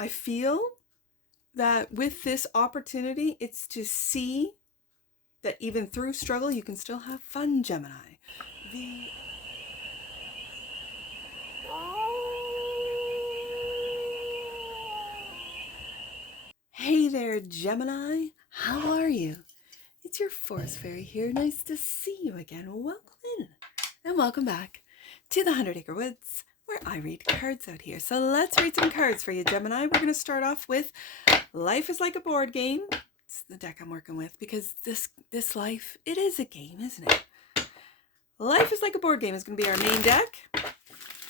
I feel that with this opportunity, it's to see that even through struggle, you can still have fun, Gemini. Hey there, Gemini. How are you? It's your forest fairy here. Nice to see you again. Welcome in and welcome back to the 100 Acre Woods, where I read cards out here. So let's read some cards for you, Gemini. We're going to start off with Life is Like a Board Game. It's the deck I'm working with because this life, it is a game, isn't it? Life is Like a Board Game is going to be our main deck.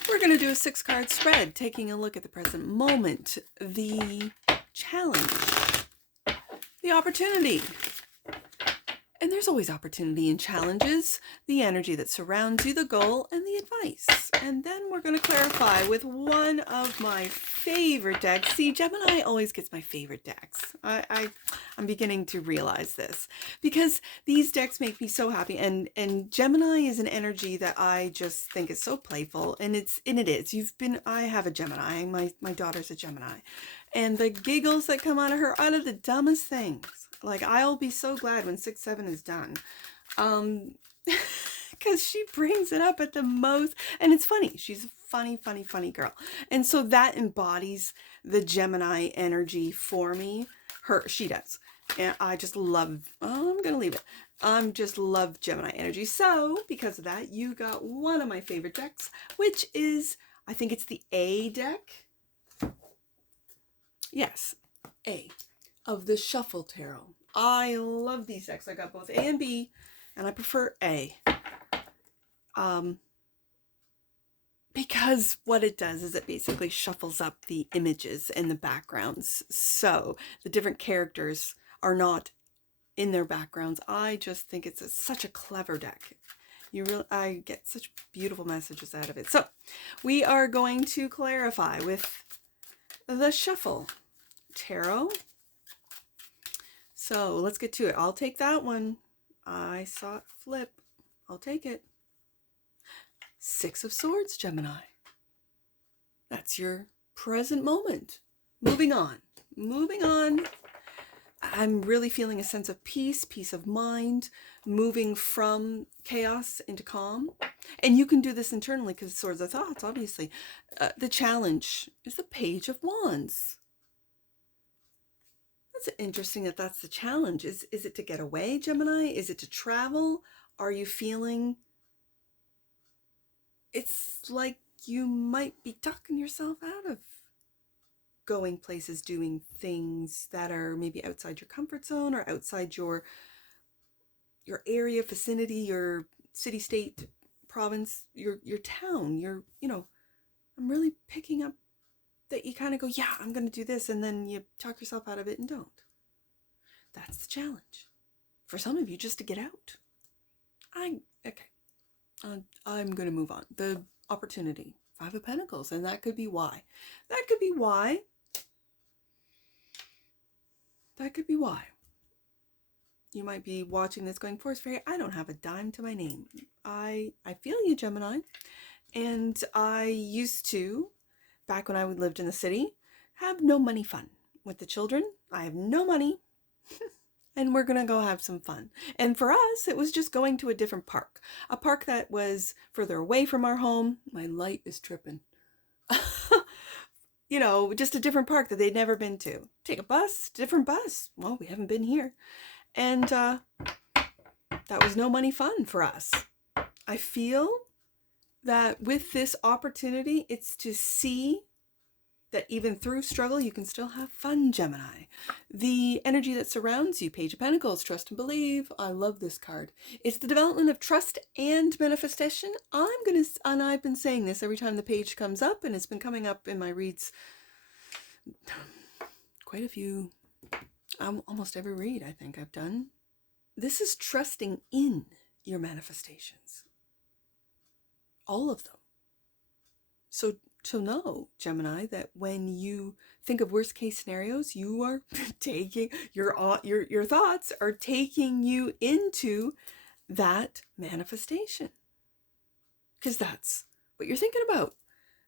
We're going to do a 6-card spread, taking a look at the present moment, the challenge, the opportunity. And there's always opportunity in challenges, the energy that surrounds you, the goal, and the advice. And then we're going to clarify with one of my favorite decks. See, Gemini always gets my favorite decks. I'm beginning to realize this because these decks make me so happy. And Gemini is an energy that I just think is so playful. And it is. I have a Gemini. My daughter's a Gemini. And the giggles that come out of her are the dumbest things. Like, I'll be so glad when 6-7 is done. Because she brings it up at the most. And it's funny. She's a funny girl. And so that embodies the Gemini energy for me. She does. And I just love, I'm going to leave it. Just love Gemini energy. So, because of that, you got one of my favorite decks, which is, I think it's the A deck. Yes, A of the Shuffle Tarot. I love these decks. I got both A and B, and I prefer A. Because what it does is it basically shuffles up the images and the backgrounds. So the different characters are not in their backgrounds. I just think it's such a clever deck. I get such beautiful messages out of it. So we are going to clarify with the Shuffle Tarot. So let's get to it. I'll take that one. I saw it flip. I'll take it. 6 of Swords, Gemini. That's your present moment. Moving on. I'm really feeling a sense of peace of mind, moving from chaos into calm. And you can do this internally because Swords are thoughts, obviously. The challenge is the Page of Wands. That's interesting that's the challenge. Is it to get away, Gemini? Is it to travel? Are you feeling it's like you might be talking yourself out of going places, doing things that are maybe outside your comfort zone or outside your area, vicinity, your city, state, province, your town, I'm really picking up that you kind of go, yeah, I'm going to do this. And then you talk yourself out of it and don't. That's the challenge. For some of you, just to get out. Okay. I'm going to move on. The opportunity. 5 of Pentacles. And that could be why. That could be why. You might be watching this going, Forest Fairy, I don't have a dime to my name. I feel you, Gemini. And I used to, back when I lived in the city, have no money fun with the children. I have no money. And we're going to go have some fun. And for us, it was just going to a different park. A park that was further away from our home. My light is tripping. Just a different park that they'd never been to. Take a bus, different bus. Well, we haven't been here. And that was no money fun for us. I feel that with this opportunity, it's to see that even through struggle, you can still have fun, Gemini. The energy that surrounds you, Page of Pentacles, trust and believe. I love this card. It's the development of trust and manifestation. And I've been saying this every time the page comes up, and it's been coming up in my reads quite a few, almost every read I think I've done. This is trusting in your manifestations. All of them. So to know, Gemini, that when you think of worst case scenarios, you are taking your thoughts are taking you into that manifestation, because that's what you're thinking about.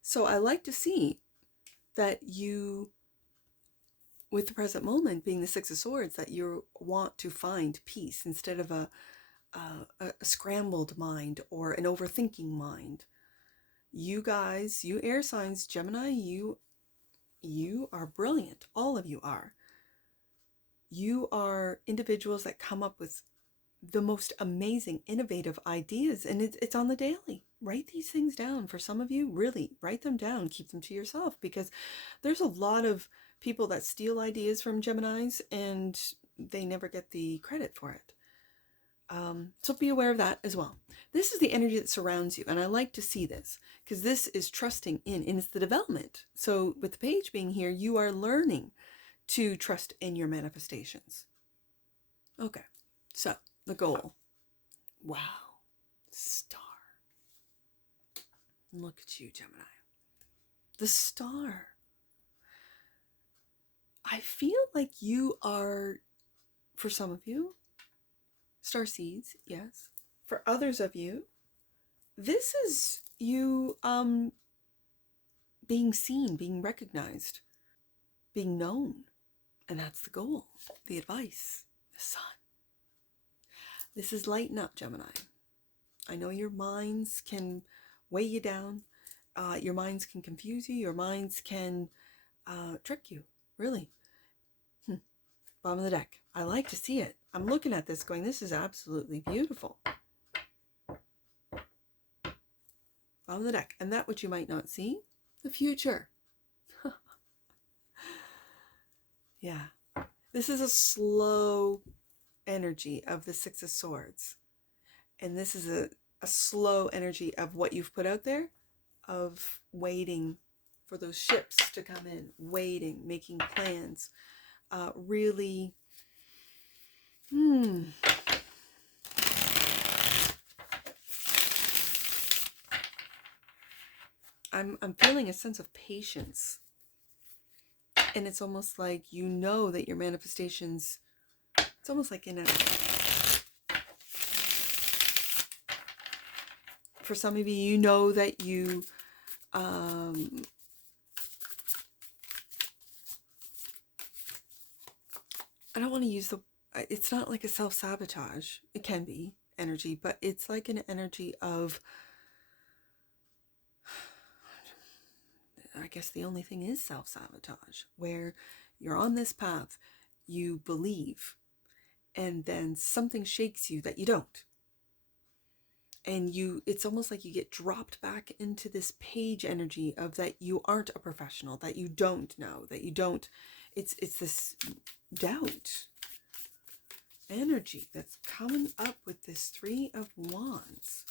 So I like to see that you with the present moment being the Six of Swords, that you want to find peace instead of a scrambled mind or an overthinking mind. You guys, you air signs, Gemini, you are brilliant. All of you are. You are individuals that come up with the most amazing, innovative ideas, and it's on the daily. Write these things down. For some of you, really, write them down. Keep them to yourself, because there's a lot of people that steal ideas from Geminis and they never get the credit for it. So be aware of that as well. This is the energy that surrounds you, and I like to see this because this is trusting in, and it's the development. So with the page being here, you are learning to trust in your manifestations. Okay, so the goal. Wow, star. Look at you, Gemini. The star. I feel like you are, for some of you, star seeds, yes. For others of you, this is you being seen, being recognized, being known. And that's the goal, the advice, the sun. This is lighten up, Gemini. I know your minds can weigh you down. Your minds can confuse you. Your minds can trick you, really. Bottom of the deck. I like to see it. I'm looking at this going, this is absolutely beautiful. Bottom of the deck. And that which you might not see, the future. Yeah. This is a slow energy of the Six of Swords. And this is a slow energy of what you've put out there, of waiting for those ships to come in, waiting, making plans, really, I'm feeling a sense of patience. And it's almost like you know that your manifestations, it's almost like in a, for some of you, you know that you, I don't want to use the, it's not like a self-sabotage. It can be energy, but it's like an energy of, I guess the only thing is self-sabotage, where you're on this path, you believe, and then something shakes you that you don't. And it's almost like you get dropped back into this page energy of that you aren't a professional, that you don't know, that you don't, it's this doubt energy that's coming up with this Three of Wands,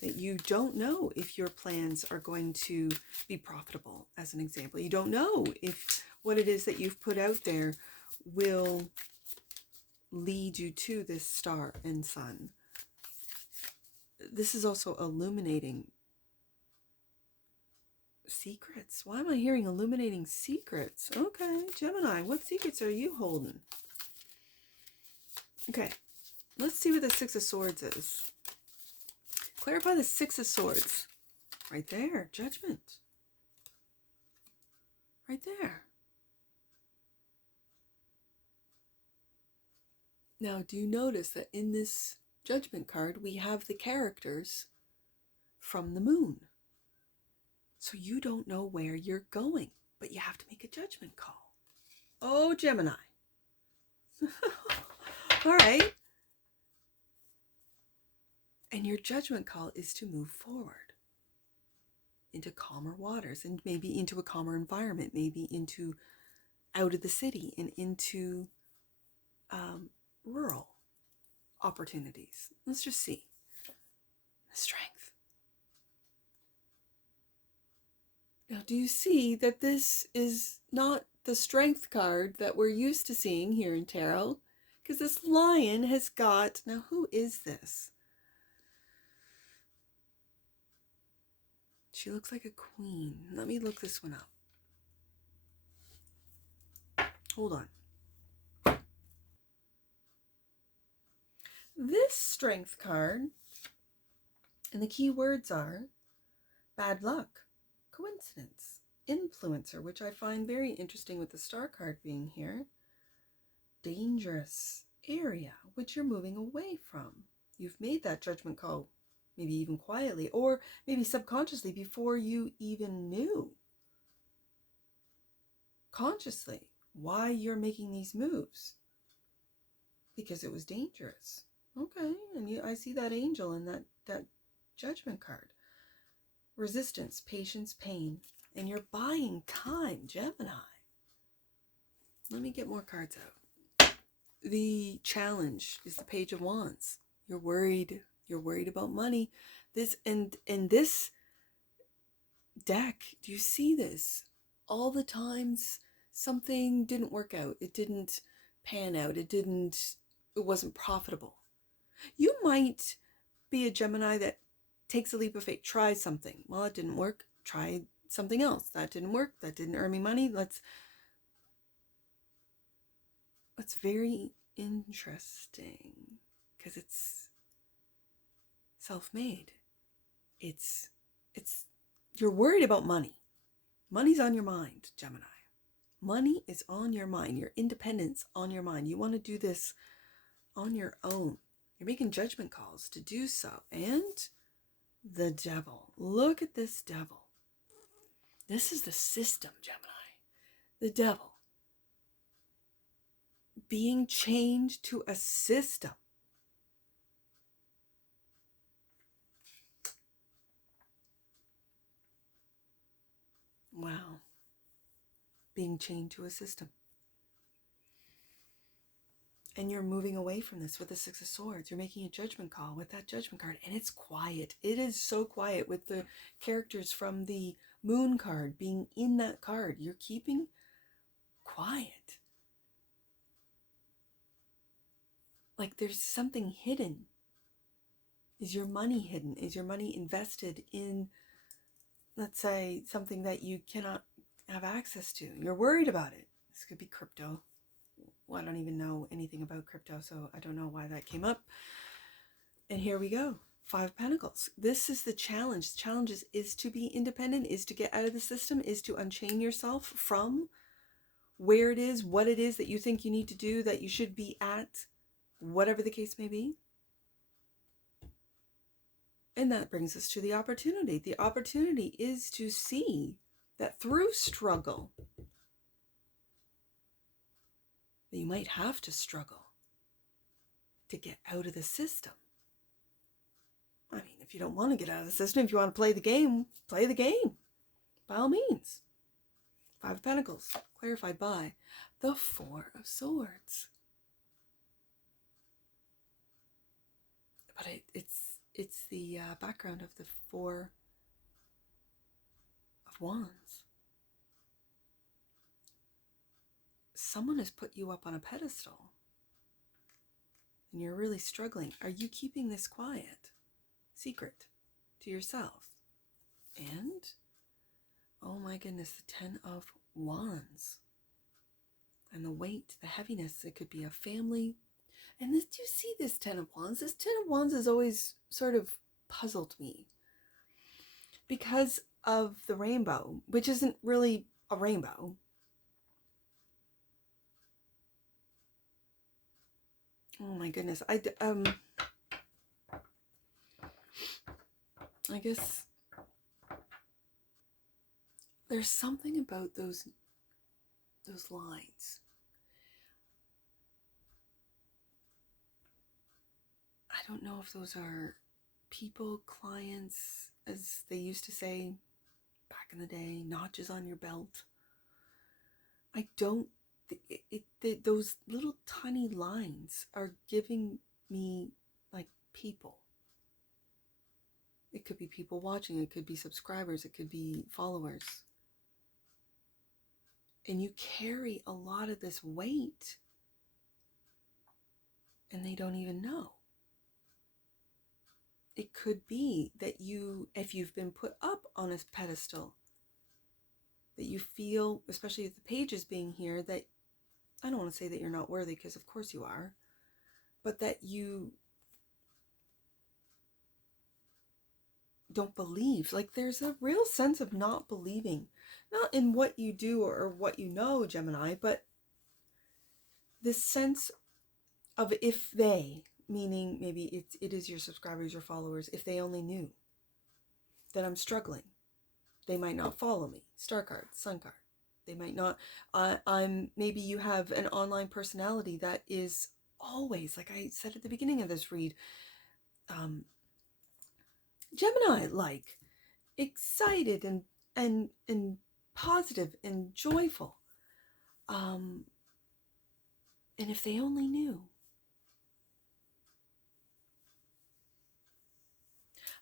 that you don't know if your plans are going to be profitable, as an example. You don't know if what it is that you've put out there will lead you to this star and sun. This is also illuminating secrets. Why am I hearing illuminating secrets? Okay, Gemini, what secrets are you holding? Okay, let's see what the Six of Swords is. Clarify the Six of Swords. Right there, Judgment. Right there. Now, do you notice that in this Judgment card, we have the characters from the moon? So you don't know where you're going, but you have to make a judgment call. Oh, Gemini. All right. And your judgment call is to move forward into calmer waters, and maybe into a calmer environment, maybe into out of the city and into rural opportunities. Let's just see. Strength. Now, do you see that this is not the strength card that we're used to seeing here in tarot? Because this lion has got, now who is this? She looks like a queen. Let me look this one up. Hold on. This strength card, and the key words are bad luck, coincidence, influencer, which I find very interesting with the star card being here. Dangerous area, which you're moving away from. You've made that judgment call, maybe even quietly, or maybe subconsciously before you even knew consciously why you're making these moves. Because it was dangerous. Okay, and I see that angel in that judgment card. Resistance, patience, pain, and you're buying time, Gemini. Let me get more cards out. The challenge is the Page of Wands. You're worried about money. This and this deck, do you see this? All the times something didn't work out. It didn't pan out. It wasn't profitable. You might be a Gemini that takes a leap of faith, tries something. Well, it didn't work. Try something else. That didn't work. That didn't earn me money. That's very interesting because it's self-made. It's you're worried about money. Money's on your mind, Gemini. Money is on your mind. Your independence on your mind. You want to do this on your own. You're making judgment calls to do so. And the devil. Look at this devil. This is the system, Gemini. The devil. Being chained to a system. Wow. Being chained to a system. And you're moving away from this with the Six of Swords. You're making a judgment call with that judgment card. And it's quiet. It is so quiet with the characters from the Moon card being in that card. You're keeping quiet. Like there's something hidden. Is your money hidden? Is your money invested in, let's say, something that you cannot have access to? You're worried about it. This could be crypto. Well, I don't even know anything about crypto, so I don't know why that came up. And here we go. 5 of Pentacles. This is the challenge. The challenge is to be independent, is to get out of the system, is to unchain yourself from where it is, what it is that you think you need to do, that you should be at, whatever the case may be. And that brings us to the opportunity. The opportunity is to see that through struggle, that you might have to struggle to get out of the system. I mean, if you don't want to get out of the system, if you want to play the game, by all means. 5 of Pentacles, clarified by the 4 of Swords. But it's the background of the 4 of Wands. Someone has put you up on a pedestal and you're really struggling. Are you keeping this quiet, secret to yourself? And, oh my goodness, the 10 of Wands. And the weight, the heaviness, it could be a family. And this, do you see this 10 of Wands? This 10 of Wands has always sort of puzzled me because of the rainbow, which isn't really a rainbow. Oh my goodness. I guess there's something about those lines. I don't know if those are people, clients, as they used to say back in the day, notches on your belt. I don't, those little tiny lines are giving me like people. It could be people watching, it could be subscribers, it could be followers. And you carry a lot of this weight and they don't even know. It could be that you, if you've been put up on a pedestal, that you feel, especially with the pages being here, that I don't want to say that you're not worthy, because of course you are, but that you don't believe. Like there's a real sense of not believing not in what you do or what you know, Gemini, but this sense of if they, meaning maybe it is your subscribers or followers, if they only knew that I'm struggling, they might not follow me. Star card, sun card. They might not. Maybe you have an online personality that is always, like I said at the beginning of this read, Gemini, like excited and positive and joyful. And if they only knew.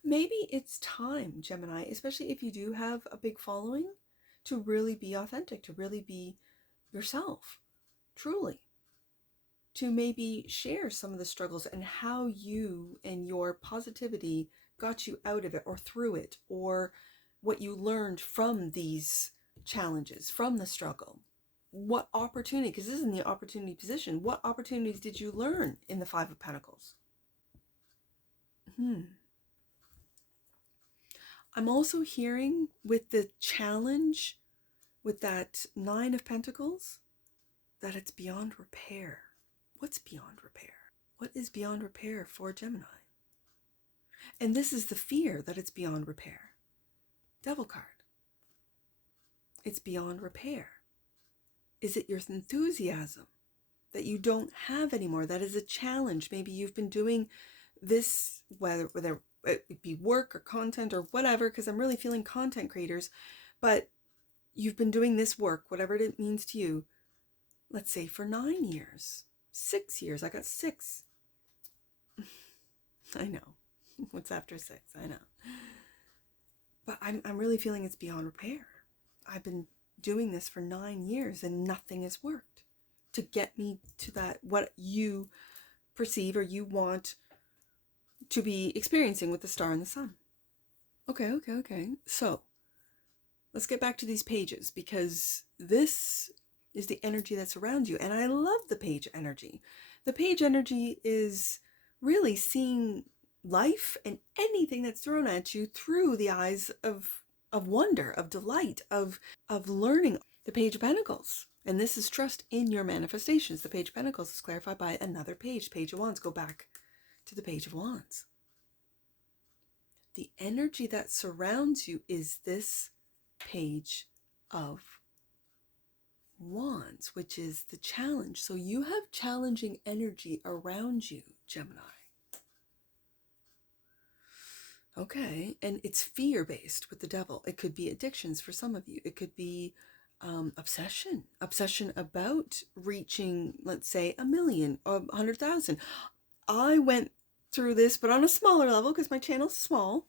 Maybe it's time, Gemini, especially if you do have a big following, to really be authentic, to really be yourself, truly. To maybe share some of the struggles and how you and your positivity got you out of it or through it, or what you learned from these challenges, from the struggle. What opportunity, because this is in the opportunity position, what opportunities did you learn in the Five of Pentacles? I'm also hearing with the challenge, with that Nine of Pentacles, that it's beyond repair. What's beyond repair? What is beyond repair for Gemini? And this is the fear that it's beyond repair. Devil card. It's beyond repair. Is it your enthusiasm that you don't have anymore? That is a challenge. Maybe you've been doing this, whether it be work or content or whatever, because I'm really feeling content creators, but you've been doing this work, whatever it means to you, let's say for 9 years, 6 years. I got 6. I know. What's after 6? I know. But I'm really feeling it's beyond repair. I've been doing this for 9 years and nothing has worked to get me to that, what you perceive or you want to be experiencing with the star and the sun. Okay. So let's get back to these pages, because this is the energy that's around you. And I love the page energy. The page energy is really seeing life and anything that's thrown at you through the eyes of wonder, of delight, of learning. The Page of Pentacles. And this is trust in your manifestations. The Page of Pentacles is clarified by another page. Page of Wands. Go back to the Page of Wands. The energy that surrounds you is this Page of Wands, which is the challenge. So you have challenging energy around you, Gemini. Okay, and it's fear-based with the devil. It could be addictions for some of you. It could be obsession about reaching, let's say, 1 million or 100,000. I went through this, but on a smaller level, because my channel's small,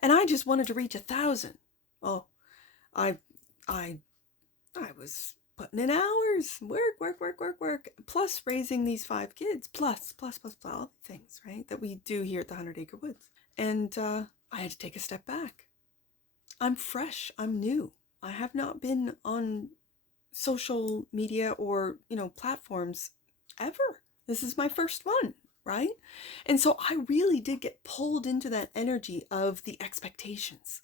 and I just wanted to reach 1,000. Oh, I was putting in hours, work, plus raising these 5 kids, plus all the things, right, that we do here at the 100 Acre Woods. And I had to take a step back. I'm fresh. I'm new. I have not been on social media or, platforms ever. This is my first one, right? And so I really did get pulled into that energy of the expectations.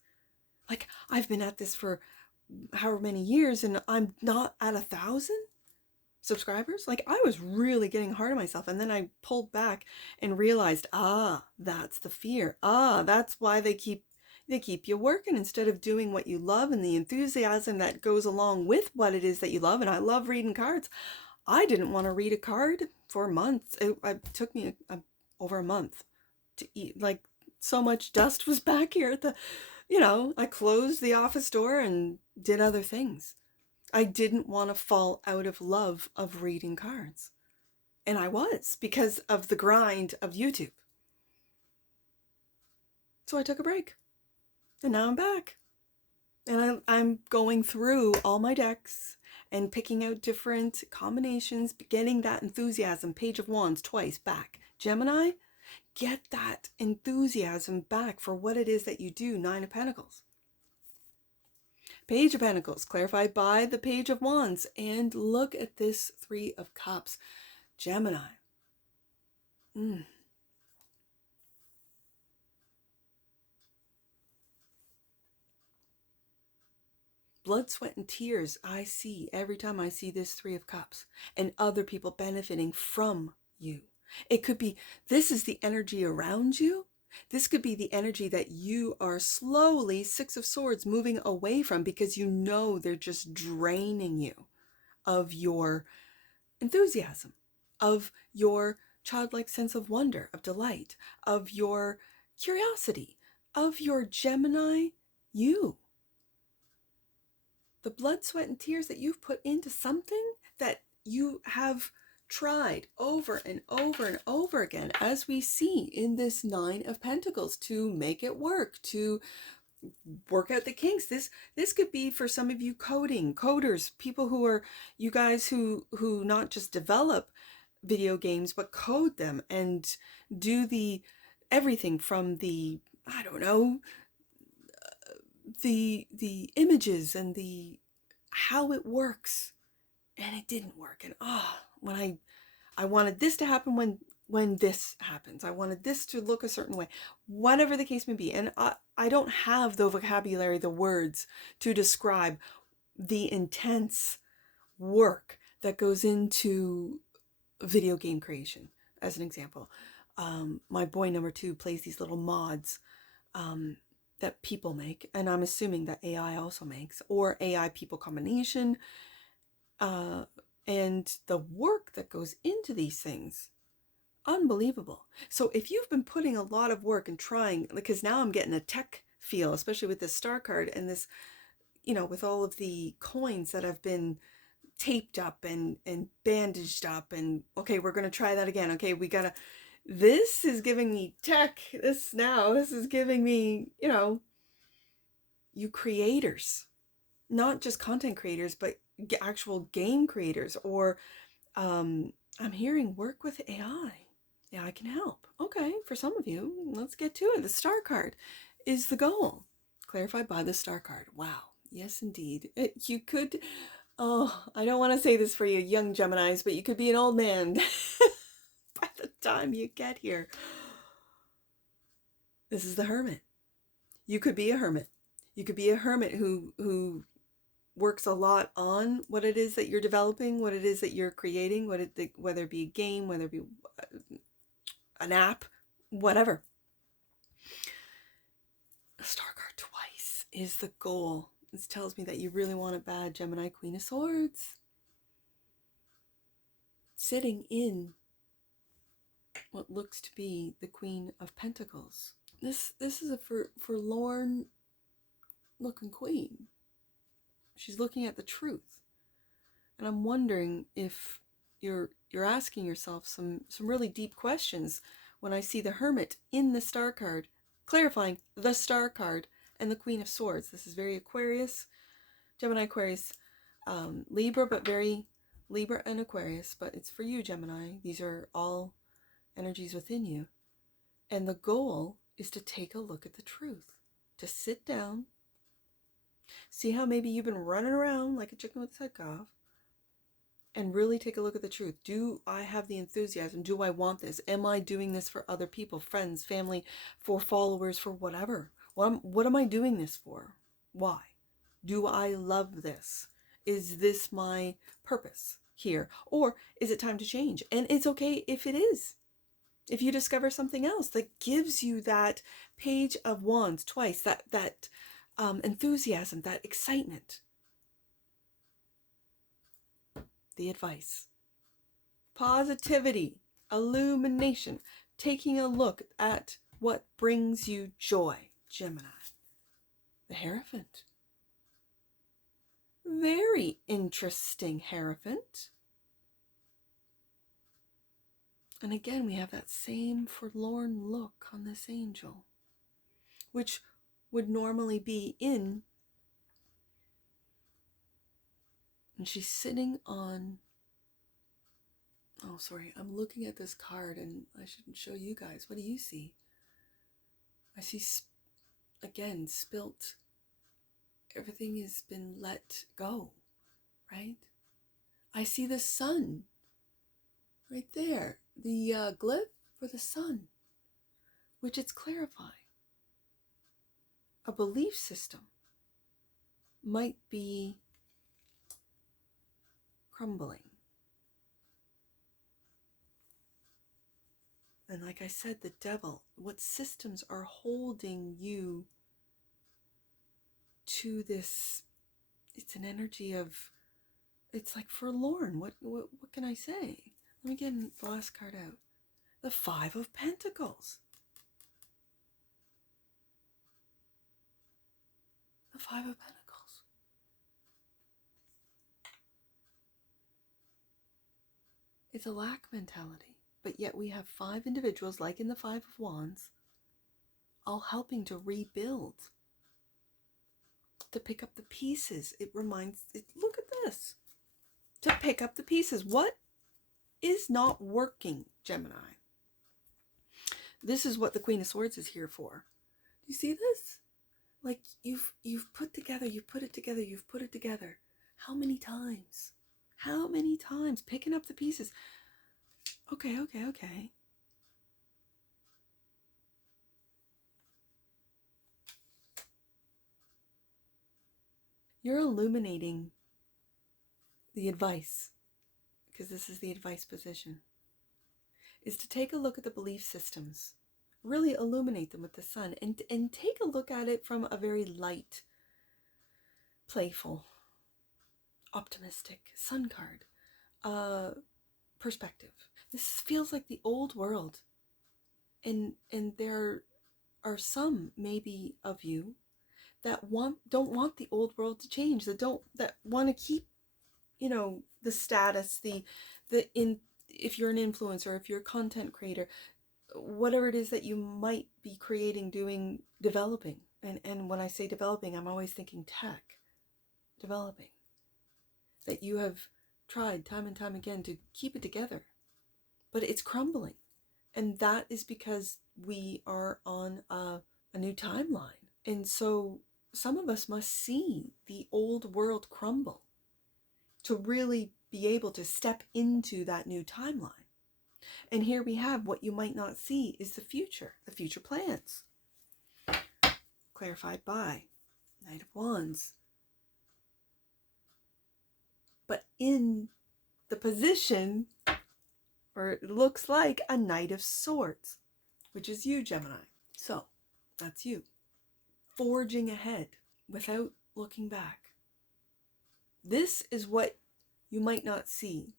Like, I've been at this for however many years and I'm not at 1,000 subscribers. Like, I was really getting hard on myself, and then I pulled back and realized, that's the fear. That's why they keep you working instead of doing what you love and the enthusiasm that goes along with what it is that you love. And I love reading cards. I didn't want to read a card for months. It took me over a month to eat. Like, so much dust was back here at the, I closed the office door and did other things. I didn't want to fall out of love of reading cards. And I was, because of the grind of YouTube. So I took a break. And now I'm back. And I'm going through all my decks and picking out different combinations, getting that enthusiasm. Page of Wands twice back. Gemini, get that enthusiasm back for what it is that you do. 9 of Pentacles. Page of Pentacles, clarified by the Page of Wands. And look at this 3 of Cups. Gemini. blood, sweat, and tears I see every time I see this Three of Cups and other people benefiting from you. It could be, this is the energy around you. This could be the energy that you are slowly, Six of Swords, moving away from because you know they're just draining you of your enthusiasm, of your childlike sense of wonder, of delight, of your curiosity, of your Gemini you. The blood, sweat, and tears that you've put into something that you have tried over and over and over again, as we see in this Nine of Pentacles, to make it work, to work out the kinks. This could be for some of you coders, people who are, you guys who not just develop video games but code them and do the everything from the, I don't know, the images and the how it works, and it didn't work. And when I wanted this to happen, when this happens, I wanted this to look a certain way, whatever the case may be. And I don't have the vocabulary, the words to describe the intense work that goes into video game creation. As an example, my boy number 2 plays these little mods that people make, and I'm assuming that AI also makes, or AI people combination, and the work that goes into these things, unbelievable. So if you've been putting a lot of work and trying, because now I'm getting a tech feel, especially with this star card and this, you know, with all of the coins that have been taped up and bandaged up, and okay, we're going to try that again. Okay, we gotta, this is giving me tech. This is giving me, you know, you creators, not just content creators, but actual game creators, or I'm hearing work with AI. AI can help. Okay, for some of you, let's get to it. The star card is the goal, clarified by the star card. Wow. Yes, indeed. You could, I don't want to say this for you young Geminis, but you could be an old man by the time you get here. This is the Hermit. You could be a hermit. You could be a hermit who works a lot on what it is that you're developing, what it is that you're creating, whether it be a game, whether it be an app, whatever. A star card twice is the goal. This tells me that you really want it bad, Gemini, Queen of Swords. Sitting in what looks to be the Queen of Pentacles. This is a forlorn looking queen. She's looking at the truth. And I'm wondering if you're asking yourself some really deep questions when I see the Hermit in the star card, clarifying the star card and the Queen of Swords. This is very Aquarius, Gemini, Aquarius, Libra, but very Libra and Aquarius, but it's for you, Gemini. These are all energies within you. And the goal is to take a look at the truth, to sit down, see how maybe you've been running around like a chicken with its head cut off, and really take a look at the truth. Do I have the enthusiasm? Do I want this? Am I doing this for other people, friends, family, for followers, for whatever? What am I doing this for? Why? Do I love this? Is this my purpose here? Or is it time to change? And it's okay if it is. If you discover something else that gives you that Page of Wands twice, that enthusiasm, that excitement. The advice. Positivity, illumination, taking a look at what brings you joy, Gemini. The Hierophant. Very interesting Hierophant. And again, we have that same forlorn look on this angel, which would normally be in, and she's sitting on, oh, sorry, I'm looking at this card and I shouldn't show you guys. What do you see? I see, again, spilt. Everything has been let go, right? I see the sun right there. The glyph for the sun, which it's clarifying. A belief system. might be crumbling. And like I said, the devil, what systems are holding you to this? It's an energy of, it's like forlorn. What can I say? Let me get the last card out. The Five of Pentacles. The Five of Pentacles. It's a lack mentality, but yet we have 5 individuals, like in the Five of Wands, all helping to rebuild, to pick up the pieces. It reminds, look at this, to pick up the pieces. What is not working, Gemini? This is what the Queen of Swords is here for. Do you see this? Like you've put together, you've put it together, you've put it together. How many times? How many times? Picking up the pieces. Okay. You're illuminating the advice, because this is the advice position, is to take a look at the belief systems, really illuminate them with the sun, and take a look at it from a very light, playful, optimistic sun card perspective. This feels like the old world, and there are some maybe of you that don't want the old world to change, that want to keep, the status, if you're an influencer, if you're a content creator, whatever it is that you might be creating, doing, developing. And when I say developing, I'm always thinking tech developing, that you have tried time and time again to keep it together, but it's crumbling. And that is because we are on a new timeline. And so some of us must see the old world crumble to really be able to step into that new timeline. And here we have what you might not see is the future plans. Clarified by Knight of Wands. But in the position, or it looks like a Knight of Swords, which is you, Gemini. So that's you, forging ahead without looking back. This is what you might not see.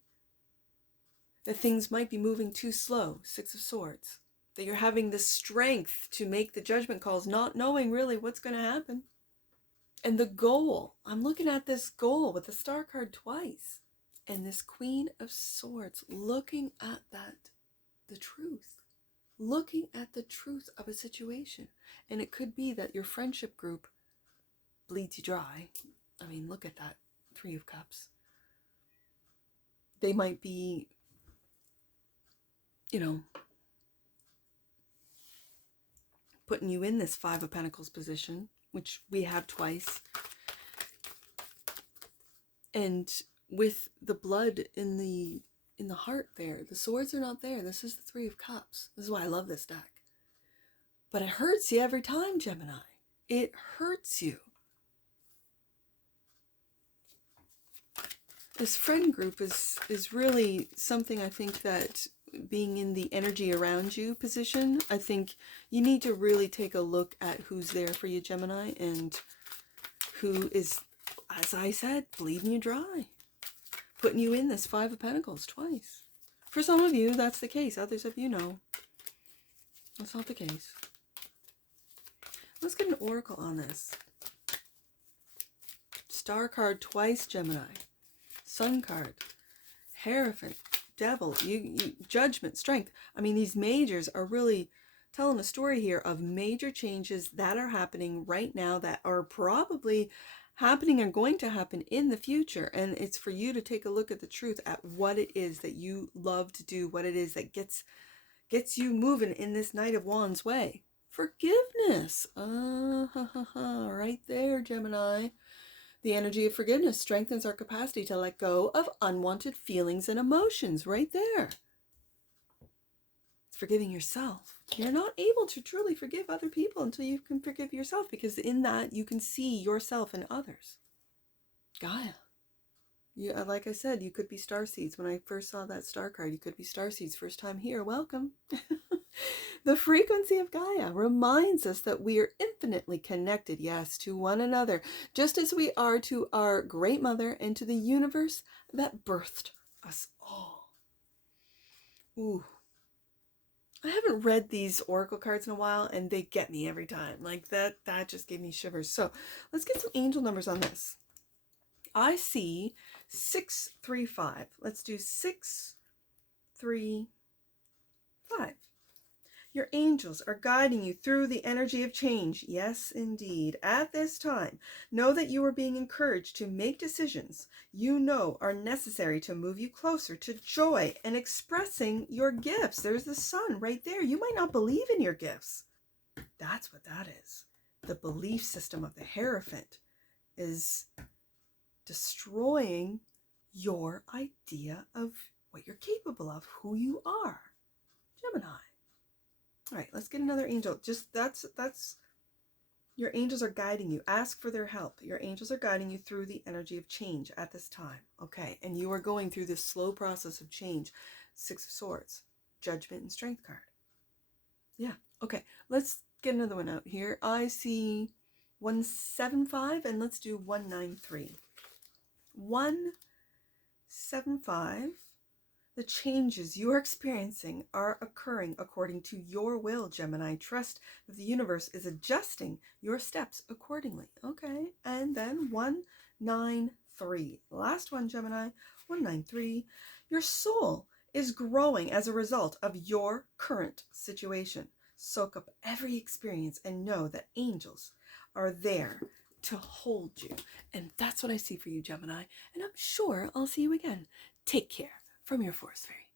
That things might be moving too slow, Six of Swords. That you're having the strength to make the judgment calls, not knowing really what's going to happen. And the goal, I'm looking at this goal with the Star card twice. And this Queen of Swords, looking at the truth. Looking at the truth of a situation. And it could be that your friendship group bleeds you dry. I mean, look at that Three of Cups. They might be, putting you in this Five of Pentacles position, which we have twice. And with the blood in the heart there, the swords are not there. This is the Three of Cups. This is why I love this deck. But it hurts you every time, Gemini. It hurts you. This friend group is really something, I think, that being in the energy around you position, I think you need to really take a look at who's there for you, Gemini, and who is, as I said, bleeding you dry, putting you in this Five of Pentacles twice. For some of you, that's the case. Others of you know that's not the case. Let's get an oracle on this. Star card twice, Gemini. Sun card, Hierophant, Devil, you Judgment, Strength. I mean, these majors are really telling a story here of major changes that are happening right now, that are probably happening and going to happen in the future. And it's for you to take a look at the truth, at what it is that you love to do, what it is that gets you moving in this Knight of Wands way. Forgiveness. Right there, Gemini. The energy of forgiveness strengthens our capacity to let go of unwanted feelings and emotions. Right there. It's forgiving yourself. You're not able to truly forgive other people until you can forgive yourself, because in that you can see yourself and others. Gaia. Like I said, you could be starseeds. When I first saw that star card, you could be starseeds. First time here, welcome. The frequency of Gaia reminds us that we are infinitely connected, yes, to one another, just as we are to our great mother and to the universe that birthed us all. Ooh. I haven't read these oracle cards in a while, and they get me every time. Like that just gave me shivers. So let's get some angel numbers on this. I see 635. Let's do 635. Your angels are guiding you through the energy of change. Yes, indeed. At this time, know that you are being encouraged to make decisions you know are necessary to move you closer to joy and expressing your gifts. There's the sun right there. You might not believe in your gifts. That's what that is. The belief system of the Hierophant is destroying your idea of what you're capable of, who you are. Gemini. All right, let's get another angel. Just that's your angels are guiding you. Ask for their help. Your angels are guiding you through the energy of change at this time. Okay, and you are going through this slow process of change. 6 of Swords, Judgment and Strength card. Yeah, okay, let's get another one out here. I see 175, and let's do 193. 175. The changes you are experiencing are occurring according to your will, Gemini. Trust that the universe is adjusting your steps accordingly. Okay, and then 193. Last one, Gemini. 193. Your soul is growing as a result of your current situation. Soak up every experience and know that angels are there to hold you. And that's what I see for you, Gemini. And I'm sure I'll see you again. Take care. From your Forest Fairy.